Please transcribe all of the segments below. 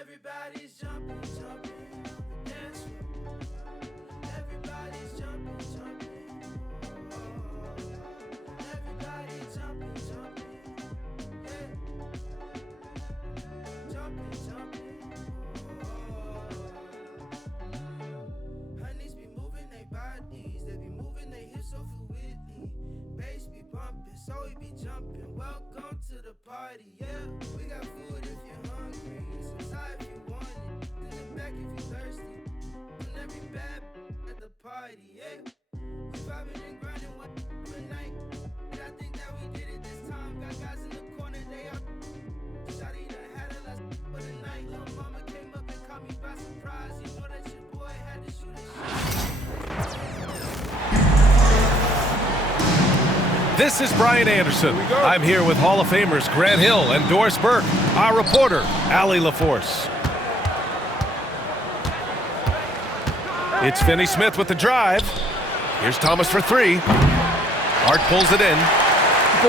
Everybody's jumping, jumping on the dance floor. Everybody's jumping, jumping. Oh, everybody's jumping, jumping. Yeah. Jumping, jumping. Oh. Honeys be moving their bodies, they be moving their hips so fluidly. Bass be bumping, so we be jumping. Welcome to the party, yeah. We got food if you're hungry. If you want it, in the back if you thirsty. And every bad at the party, yeah. We vibing and grinding one night. And I think that we did it this time. Got guys in the corner, they are. Shawty done had a last for the night. Little mama came up and caught me by surprise. You know that your boy had to shoot a shot. This is Brian Anderson. I'm here with Hall of Famers Grant Hill and Doris Burke. Our reporter, Allie LaForce. It's Finney Smith with the drive. Here's Thomas for three. Hart pulls it in.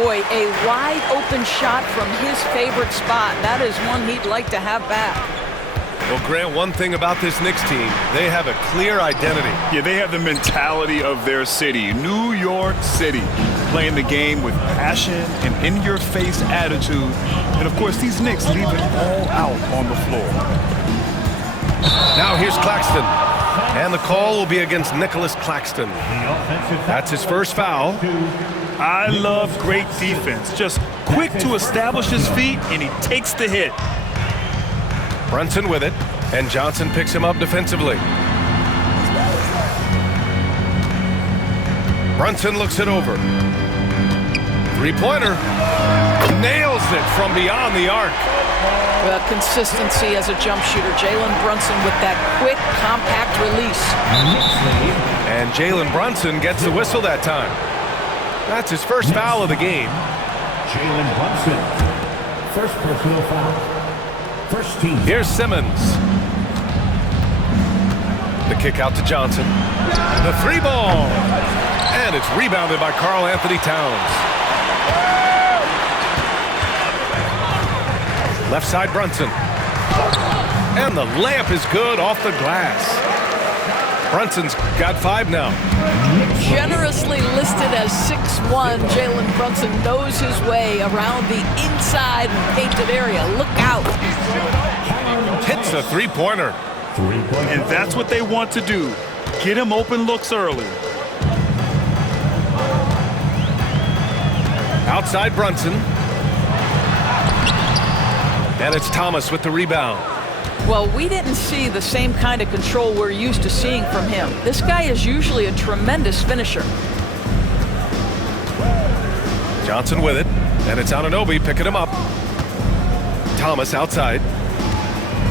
Boy, a wide open shot from his favorite spot. That is one he'd like to have back. Well, Grant, one thing about this Knicks team, they have a clear identity. Yeah, they have the mentality of their city, New York City, playing the game with passion and in-your-face attitude. And, of course, these Knicks leave it all out on the floor. Now here's Claxton. And the call will be against Nicholas Claxton. That's his first foul. I love great defense. Just quick to establish his feet, and he takes the hit. Brunson with it, and Johnson picks him up defensively. Brunson looks it over. Three-pointer. Nails it from beyond the arc. Well, consistency as a jump shooter. Jalen Brunson with that quick, compact release. And Jalen Brunson gets the whistle that time. That's his first foul of the game. Jalen Brunson, first personal foul. First team. Here's Simmons. The kick out to Johnson. The three ball. And it's rebounded by Karl Anthony Towns. Left side Brunson. And the layup is good off the glass. Brunson's got five now. Generously listed as 6'1", Jalen Brunson knows his way around the inside painted area. Look out. Hits a three-pointer. And that's what they want to do. Get him open looks early. Outside Brunson. And it's Thomas with the rebound. Well, we didn't see the same kind of control we're used to seeing from him. This guy is usually a tremendous finisher. Johnson with it, and it's Anunoby picking him up. Thomas outside.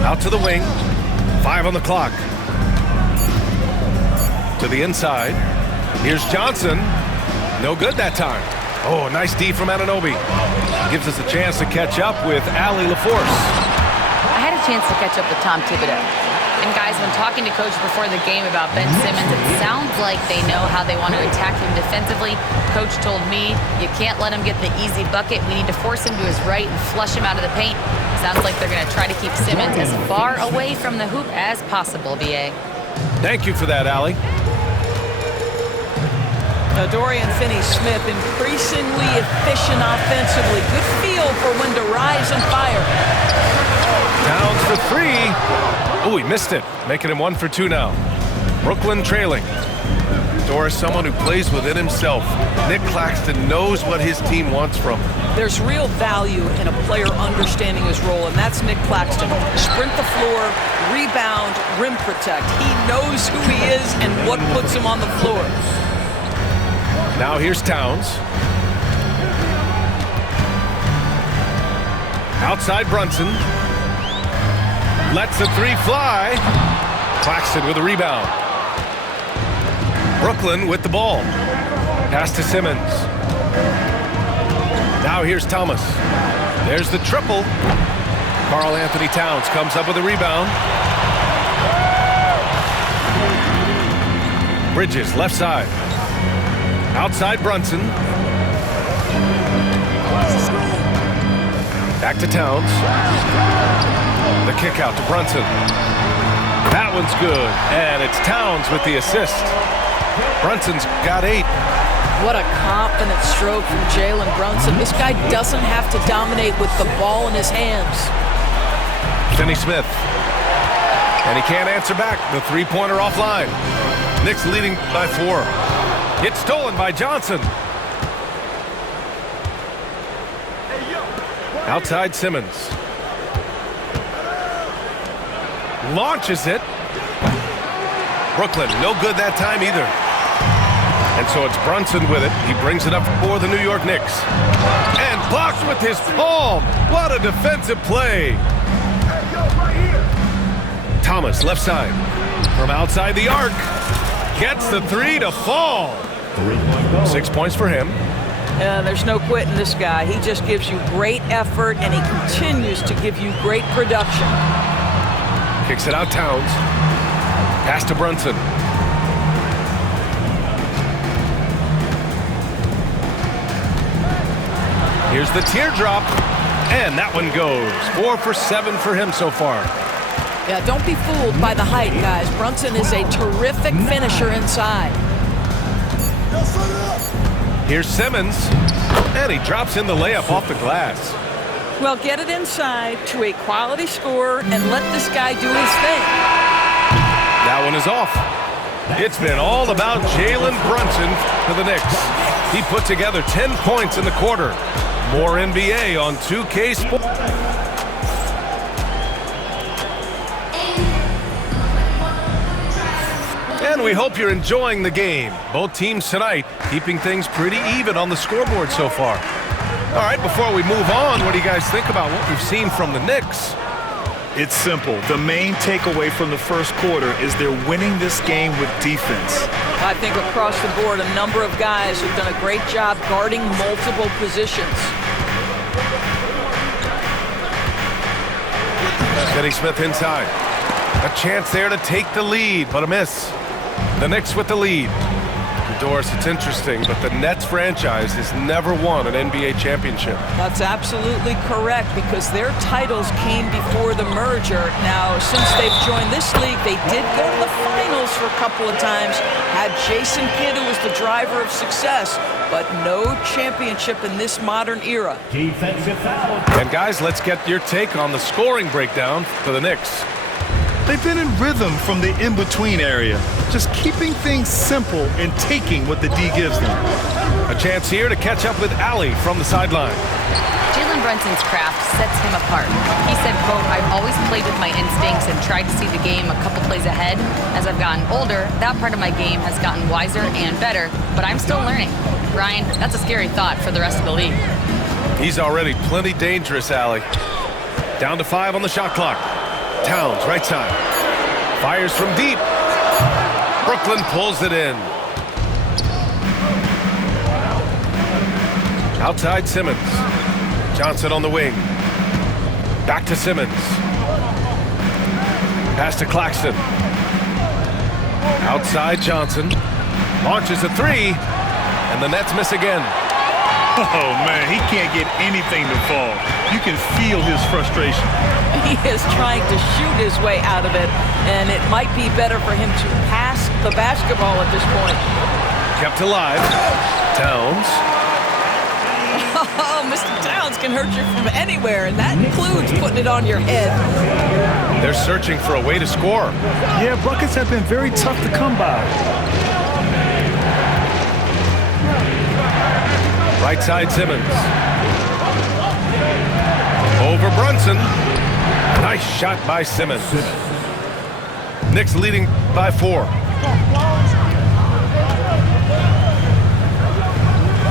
Out to the wing. 5 on the clock. To the inside. Here's Johnson. No good that time. Oh, nice D from Anunoby. Gives us a chance to catch up with Allie LaForce. I had a chance to catch up with Tom Thibodeau. And guys, when talking to Coach before the game about Ben Simmons, it sounds like they know how they want to attack him defensively. Coach told me, you can't let him get the easy bucket. We need to force him to his right and flush him out of the paint. Sounds like they're going to try to keep Simmons as far away from the hoop as possible, BA. Thank you for that, Allie. Dorian Finney-Smith increasingly efficient offensively. Good feel for when to rise and fire. Towns for three. Oh, he missed it. Making him 1 for 2 now. Brooklyn trailing. Doris, someone who plays within himself. Nick Claxton knows what his team wants from him. There's real value in a player understanding his role, and that's Nick Claxton. Sprint the floor, rebound, rim protect. He knows who he is and what puts him on the floor. Now here's Towns. Outside Brunson. Lets the three fly. Claxton with a rebound. Brooklyn with the ball. Pass to Simmons. Now here's Thomas. There's the triple. Karl Anthony Towns comes up with a rebound. Bridges, left side. Outside Brunson. Back to Towns. The kick out to Brunson. That one's good, and it's Towns with the assist. Brunson's got 8. What a confident stroke from Jalen Brunson. This guy doesn't have to dominate with the ball in his hands. Finney Smith. And he can't answer back. The three-pointer offline. Knicks leading by 4. It's stolen by Johnson. Outside Simmons. Launches it. Brooklyn, no good that time either. And so it's Brunson with it. He brings it up for the New York Knicks. And blocked with his palm. What a defensive play. Thomas, left side. From outside the arc. Gets the 3 to fall. 6 points for him. There's no quitting this guy. He just gives you great effort, and he continues to give you great production. Kicks it out Towns. Pass to Brunson. Here's the teardrop, and that one goes. 4 for 7 for him so far. Yeah, don't be fooled by the height, guys. Brunson is a terrific finisher inside. Here's Simmons, and he drops in the layup off the glass. Well, get it inside to a quality scorer and let this guy do his thing. That one is off. It's been all about Jalen Brunson for the Knicks. He put together 10 points in the quarter. More NBA on 2K Sports. And we hope you're enjoying the game. Both teams tonight keeping things pretty even on the scoreboard so far. All right, before we move on, what do you guys think about what we've seen from the Knicks? It's simple. The main takeaway from the first quarter is they're winning this game with defense. I think across the board, a number of guys have done a great job guarding multiple positions. Finney Smith inside. A chance there to take the lead, but a miss. The Knicks with the lead. Doris, it's interesting, but the Nets franchise has never won an NBA championship. That's absolutely correct, because their titles came before the merger. Now, since they've joined this league, they did go to the finals for a couple of times, had Jason Kidd, who was the driver of success, but no championship in this modern era. Defensive foul. And guys, let's get your take on the scoring breakdown for the Knicks. They've been in rhythm from the in-between area, just keeping things simple and taking what the D gives them. A chance here to catch up with Allie from the sideline. Jalen Brunson's craft sets him apart. He said, quote, "I've always played with my instincts and tried to see the game a couple plays ahead. As I've gotten older, that part of my game has gotten wiser and better, but I'm still learning." Brian, that's a scary thought for the rest of the league. He's already plenty dangerous, Allie. Down to 5 on the shot clock. Towns, right side. Fires from deep. Brooklyn pulls it in. Outside Simmons. Johnson on the wing. Back to Simmons. Pass to Claxton. Outside Johnson. Launches a 3. And the Nets miss again. Oh, man, he can't get anything to fall. You can feel his frustration. He is trying to shoot his way out of it, and it might be better for him to pass the basketball at this point. Kept alive. Towns. Oh, Mr. Towns can hurt you from anywhere, and that includes putting it on your head. They're searching for a way to score. Yeah, buckets have been very tough to come by. Right side Simmons. Over Brunson. Nice shot by Simmons. Knicks leading by 4.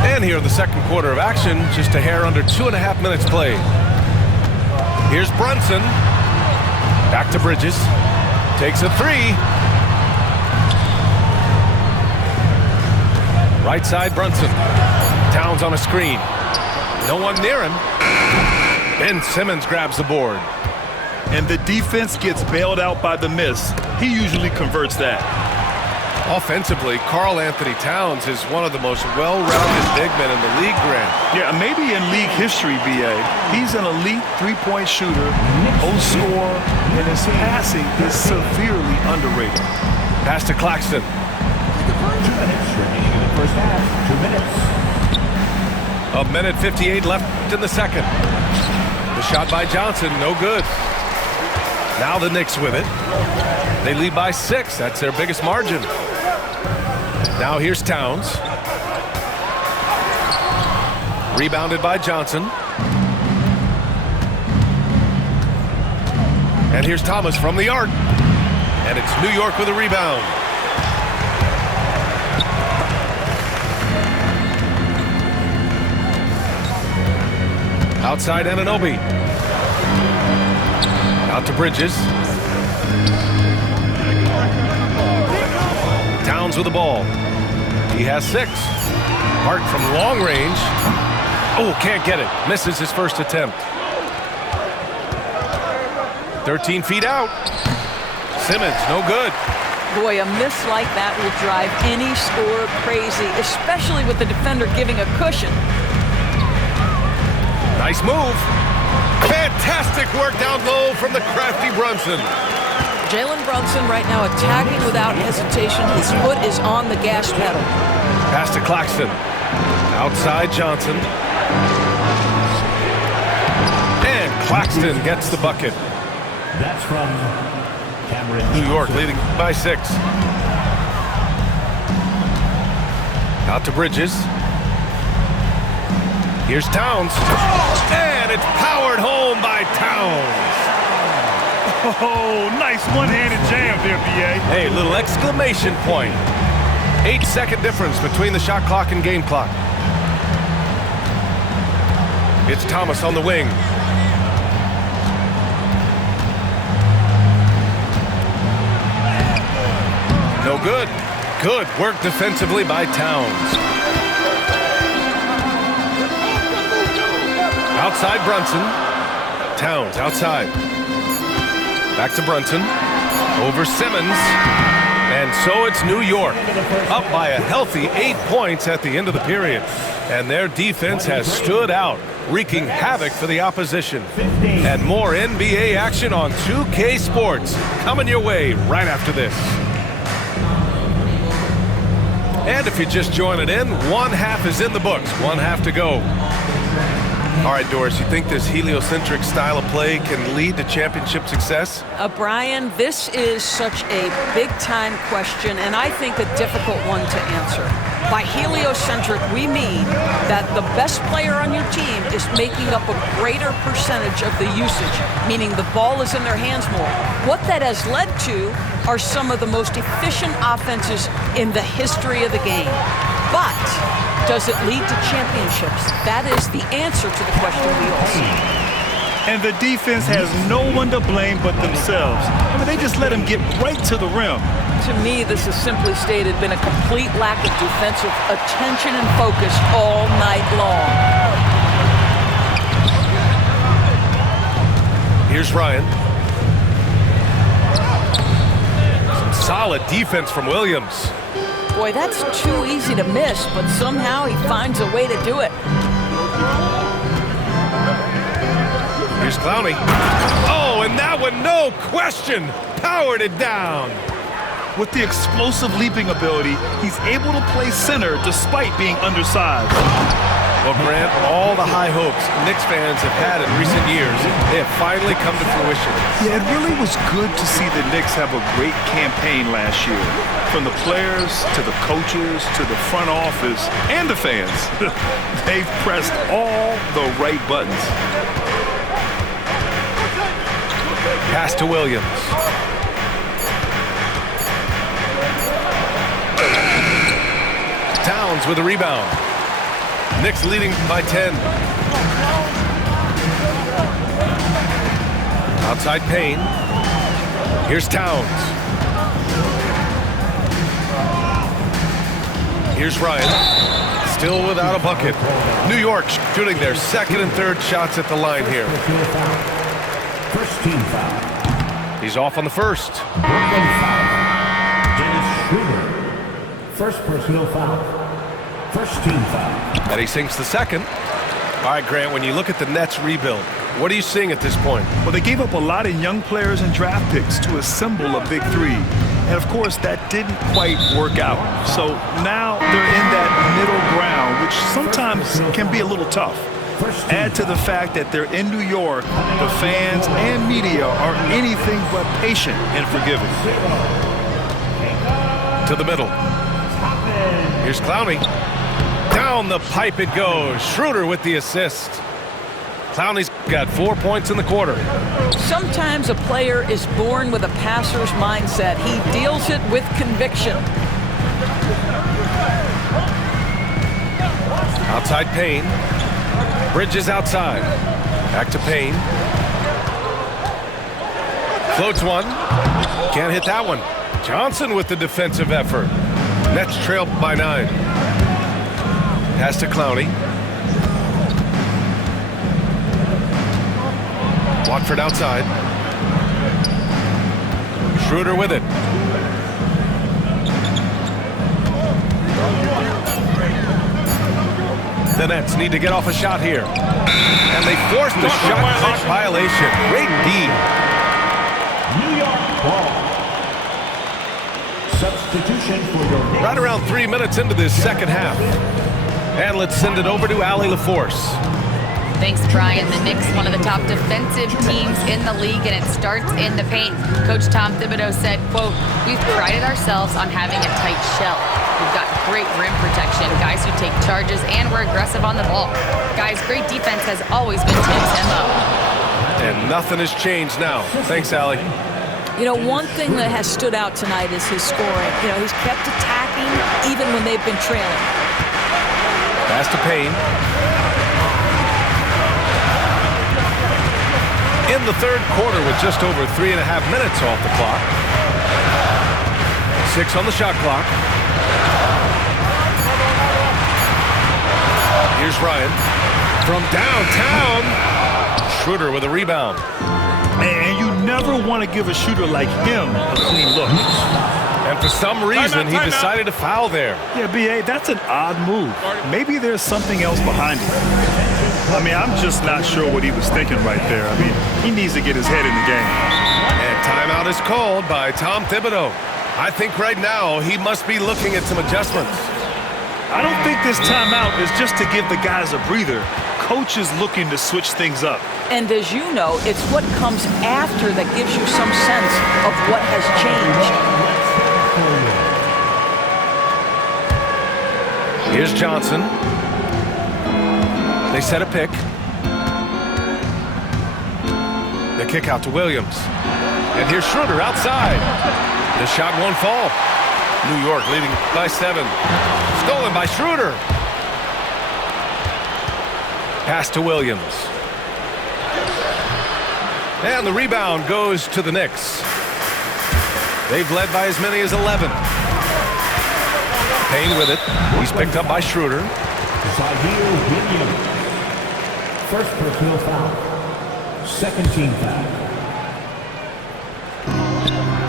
And here in the second quarter of action, just a hair under 2.5 minutes played. Here's Brunson. Back to Bridges. Takes a 3. Right side Brunson. Towns on a screen. No one near him. Ben Simmons grabs the board. and the defense gets bailed out by the miss. He usually converts that. Offensively, Karl Anthony Towns is one of the most well-rounded big men in the league, Grant. Yeah, maybe in league history, B.A. He's an elite three-point shooter, scorer, and his passing is severely underrated. Pass to Claxton. 2 minutes remaining in the first half. 2 minutes. A minute 58 left in the second. The shot by Johnson, no good. Now the Knicks with it. They lead by 6. That's their biggest margin. Now here's Towns. Rebounded by Johnson. And here's Thomas from the arc. And it's New York with a rebound. Outside Anunoby. Out to Bridges. Towns with the ball. He has 6. Hart from long range. Oh, can't get it. Misses his first attempt. 13 feet out. Simmons, no good. Boy, a miss like that will drive any scorer crazy, especially with the defender giving a cushion. Nice move. Fantastic work down low from the crafty Brunson. Jalen Brunson right now attacking without hesitation. His foot is on the gas pedal. Pass to Claxton. Outside Johnson. And Claxton gets the bucket. That's from Cameron New York Johnson. leading by 6. Out to Bridges. Here's Towns. And it's powered home by Towns. Oh, nice one-handed jam there, B.A. Hey, little exclamation point. 8-second difference between the shot clock and game clock. It's Thomas on the wing. No good. Good work defensively by Towns. Outside Brunson. Towns outside. Back to Brunson. Over Simmons. And so it's New York. Up by a healthy 8 points at the end of the period. And their defense has stood out, wreaking havoc for the opposition. And more NBA action on 2K Sports coming your way right after this. And if you're just joining in, one half is in the books, one half to go. All right, Doris, you think this heliocentric style of play can lead to championship success? Brian, this is such a big-time question, and I think a difficult one to answer. By heliocentric, we mean that the best player on your team is making up a greater percentage of the usage, meaning the ball is in their hands more. What that has led to are some of the most efficient offenses in the history of the game. But does it lead to championships? That is the answer to the question we all see. And the defense has no one to blame but themselves. I mean, they just let him get right to the rim. To me, this has simply stated been a complete lack of defensive attention and focus all night long. Here's Ryan. Some solid defense from Williams. Boy, that's too easy to miss, but somehow he finds a way to do it. Here's Clowney. Oh, and that one, no question, powered it down. With the explosive leaping ability, he's able to play center despite being undersized. Well, Grant, all the high hopes Knicks fans have had in recent years, they have finally come to fruition. Yeah, it really was good to see the Knicks have a great campaign last year. From the players, to the coaches, to the front office, and the fans. They've pressed all the right buttons. Pass to Williams. Towns with a rebound. Knicks leading by 10. Outside Payne. Here's Towns. Here's Ryan. Still without a bucket. New York shooting their second and third shots at the line here. First team foul. He's off on the first. Brooklyn foul. Dennis Schroeder. First personal foul. First team foul. And he sinks the second. All right, Grant, when you look at the Nets rebuild, what are you seeing at this point? Well, they gave up a lot of young players and draft picks to assemble a big three. And, of course, that didn't quite work out. So now they're in that middle ground, which sometimes can be a little tough. Add to the fact that they're in New York, the fans and media are anything but patient and forgiving. To the middle. Here's Clowney. Down the pipe it goes. Schroeder with the assist. Clowney's got 4 points in the quarter. Sometimes a player is born with a passer's mindset. He deals it with conviction. Outside Payne. Bridges outside. Back to Payne. Floats one. Can't hit that one. Johnson with the defensive effort. Nets trail by 9. Pass to Clowney. Watford outside. Schroeder with it. The Nets need to get off a shot here. And they forced the shot clock violation. Great D. New York ball. Substitution for your Knicks. Right around 3 minutes into this second half. And let's send it over to Allie LaForce. Thanks, Brian. The Knicks, one of the top defensive teams in the league, and it starts in the paint. Coach Tom Thibodeau said, quote, "We've prided ourselves on having a tight shell. We've got great rim protection, guys who take charges, and we're aggressive on the ball. Guys, great defense has always been Tim's MO." And nothing has changed now. Thanks, Allie. You know, one thing that has stood out tonight is his scoring. You know, he's kept attacking even when they've been trailing. Pass to Payne. In the third quarter with just over 3.5 minutes off the clock. 6 on the shot clock. Here's Ryan. From downtown. Schroeder with a rebound. And you never want to give a shooter like him a clean look. And for some reason, he decided to foul there. Yeah, B.A., that's an odd move. Maybe there's something else behind it. I mean, I'm just not sure what he was thinking right there. I mean, he needs to get his head in the game. And timeout is called by Tom Thibodeau. I think right now he must be looking at some adjustments. I don't think this timeout is just to give the guys a breather. Coach is looking to switch things up. And as you know, it's what comes after that gives you some sense of what has changed. Here's Johnson. They set a pick. The kick out to Williams. And here's Schroeder outside. The shot won't fall. New York leading by 7. Stolen by Schroeder. Pass to Williams. And the rebound goes to the Knicks. They've led by as many as 11. Payne with it. He's picked up by Schroeder. Zaire Williams. First personal foul. Second team foul.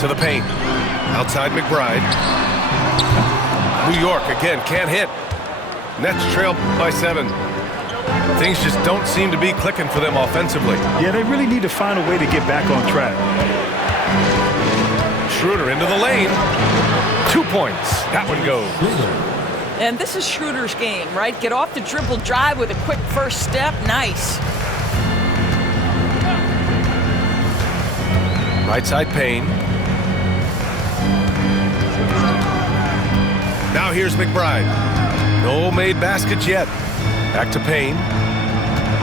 To the paint. Outside McBride. New York again can't hit. Nets trail by 7. Things just don't seem to be clicking for them offensively. Yeah, they really need to find a way to get back on track. Schroeder into the lane. 2 points. That one goes. And this is Schroeder's game, right? Get off the dribble drive with a quick first step. Nice. Right side Payne. Now here's McBride. No made baskets yet. Back to Payne.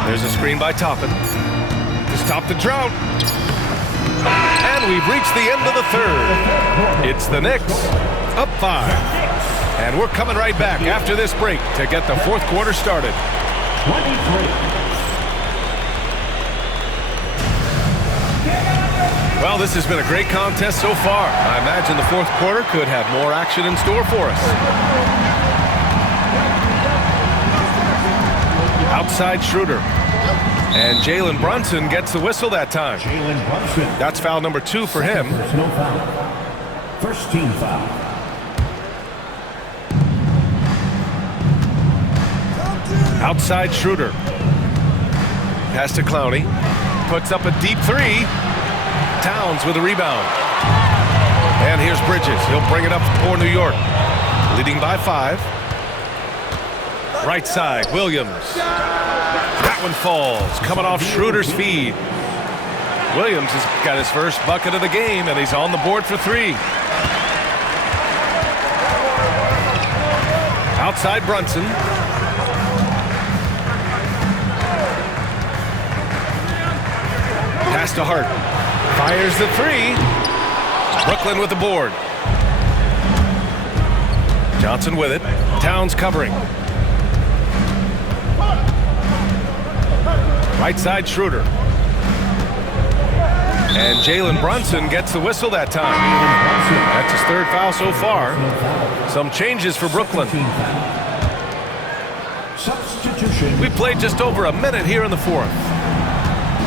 There's a screen by Toppin. To stop the drought. And we've reached the end of the third. It's the Knicks up 5. And we're coming right back after this break to get the fourth quarter started. 23. Well, this has been a great contest so far. I imagine the fourth quarter could have more action in store for us. Outside Schroeder. And Jalen Brunson gets the whistle that time. Jalen Brunson. That's foul number 2 for him. Personal foul. First team foul. Outside Schroeder. Pass to Clowney. Puts up a deep 3. Towns with a rebound. And here's Bridges. He'll bring it up for New York. Leading by 5. Right side, Williams. That one falls. Coming off Schroeder's feed. Williams has got his first bucket of the game, and he's on the board for 3. Outside Brunson. Pass to Hart. Fires the 3. Brooklyn with the board. Johnson with it. Towns covering. Right side Schroeder. And Jalen Brunson gets the whistle that time. That's his 3rd foul so far. Some changes for Brooklyn. Substitution. We played just over a minute here in the 4th.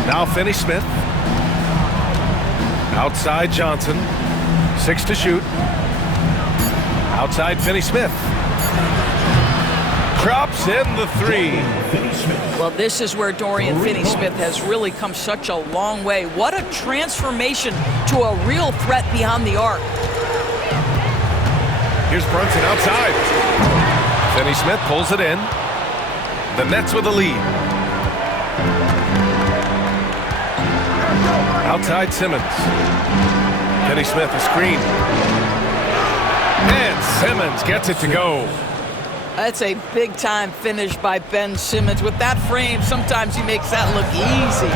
Now Finney-Smith. Outside Johnson. 6 to shoot. Outside Finney-Smith. Drops in the 3. Well, this is where Dorian Finney-Smith has really come such a long way. What a transformation to a real threat beyond the arc. Here's Brunson outside. Finney-Smith pulls it in. The Nets with the lead. Outside Simmons. Finney-Smith a screen. And Simmons gets it to go. That's a big-time finish by Ben Simmons. With that frame, sometimes he makes that look easy.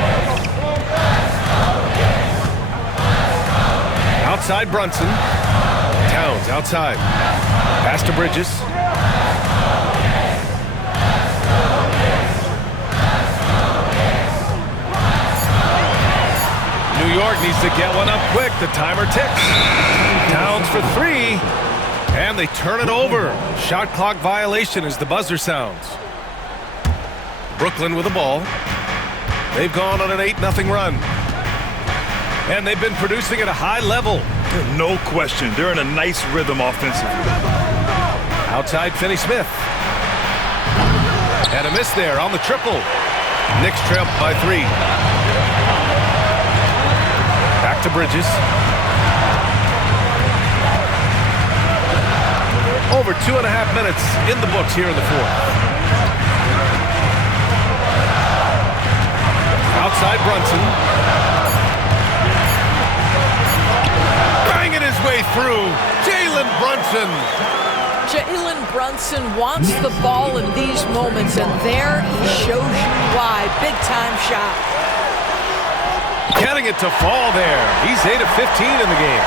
Outside Brunson. Towns outside. Pass to Bridges. New York needs to get one up quick. The timer ticks. Towns for 3. And they turn it over. Shot clock violation as the buzzer sounds. Brooklyn with the ball. They've gone on an 8-0 run. And they've been producing at a high level. No question. They're in a nice rhythm offensively. Outside Finney-Smith. And a miss there on the triple. Knicks trail by 3. Back to Bridges. Over 2.5 minutes in the books here in the 4th. Outside Brunson. Banging his way through. Jalen Brunson. Jalen Brunson wants the ball in these moments, and there he shows you why. Big-time shot. Getting it to fall there. He's 8 of 15 in the game.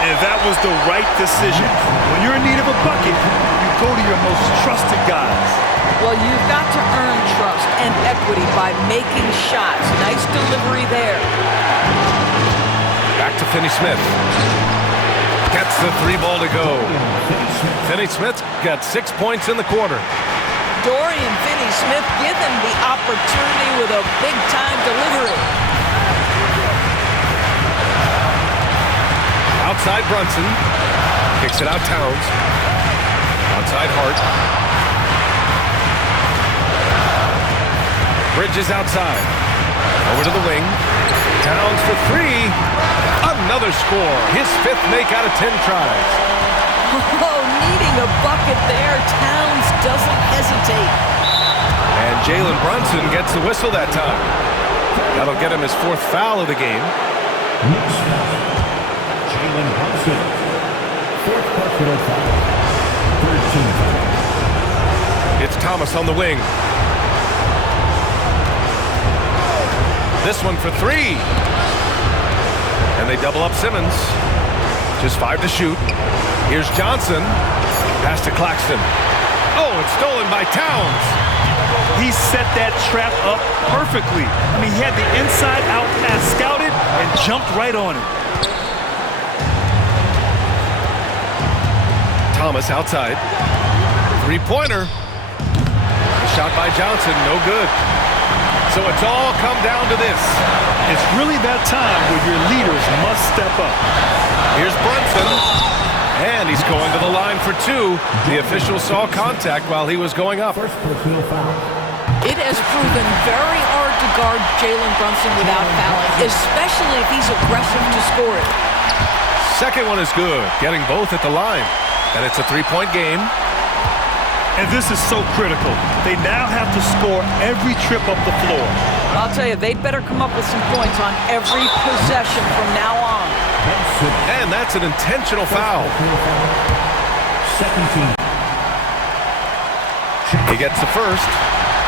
And that was the right decision. When you're in need of a bucket, you go to your most trusted guys. Well, you've got to earn trust and equity by making shots. Nice delivery there. Back to Finney-Smith. Gets the 3 ball to go. Finney-Smith's got 6 points in the quarter. Dorian Finney-Smith given the opportunity with a big-time delivery. Outside Brunson. Kicks it out Towns. Outside Hart. Bridges outside. Over to the wing. Towns for 3. Another score. His 5th make out of 10 tries. Oh, needing a bucket there. Towns doesn't hesitate. And Jalen Brunson gets the whistle that time. That'll get him his 4th foul of the game. Jalen Brunson, 4th personal foul. 13 foul. It's Thomas on the wing. This one for 3. And they double up Simmons. Just 5 to shoot. Here's Johnson. Pass to Claxton. Oh, it's stolen by Towns. He set that trap up perfectly. I mean, he had the inside-out pass scouted and jumped right on it. Thomas outside. 3-pointer. Shot by Johnson, no good. So it's all come down to this. It's really that time where your leaders must step up. Here's Brunson. And he's going to the line for 2. The official saw contact while he was going up. First personal foul. It has proven very hard to guard Jalen Brunson without fouling, especially if he's aggressive to score it. Second one is good, getting both at the line. And it's a 3-point game. And this is so critical. They now have to score every trip up the floor. I'll tell you, they'd better come up with some points on every possession from now on. And that's an intentional foul. Second team. He gets the first,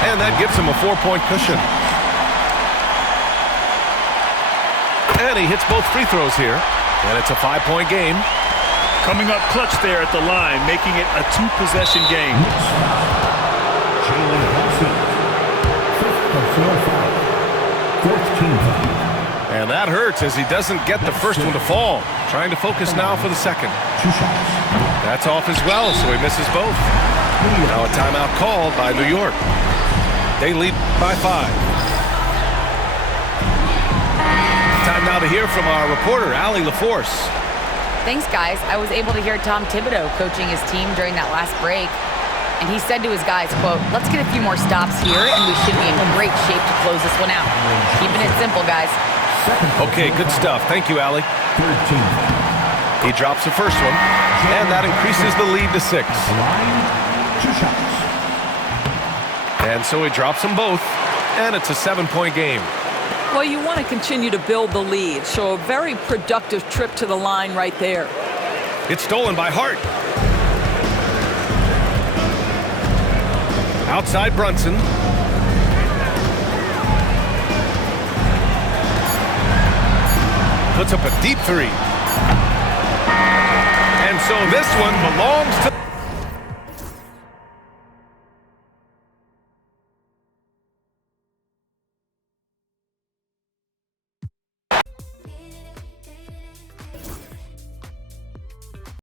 and that gives him a 4-point cushion. And he hits both free throws here, and it's a 5-point game. Coming up clutch there at the line, making it a 2-possession game. Jalen Brunson. Fifth personal foul. Fourth team foul. And that hurts as he doesn't get the first one to fall. Trying to focus now for the second. 2 shots. That's off as well, so he misses both. Now a timeout called by New York. They lead by 5. Time now to hear from our reporter, Allie LaForce. Thanks, guys. I was able to hear Tom Thibodeau coaching his team during that last break. And he said to his guys, quote, "Let's get a few more stops here, and we should be in great shape to close this one out. Keeping it simple, guys." Okay, good stuff. Thank you, Allie. Third team foul. He drops the first one, and that increases the lead to 6. Line. 2 shots. And so he drops them both, and it's a 7-point game. Well, you want to continue to build the lead, so a very productive trip to the line right there. It's stolen by Hart. Outside Brunson. Puts up a deep 3. And so this one belongs to...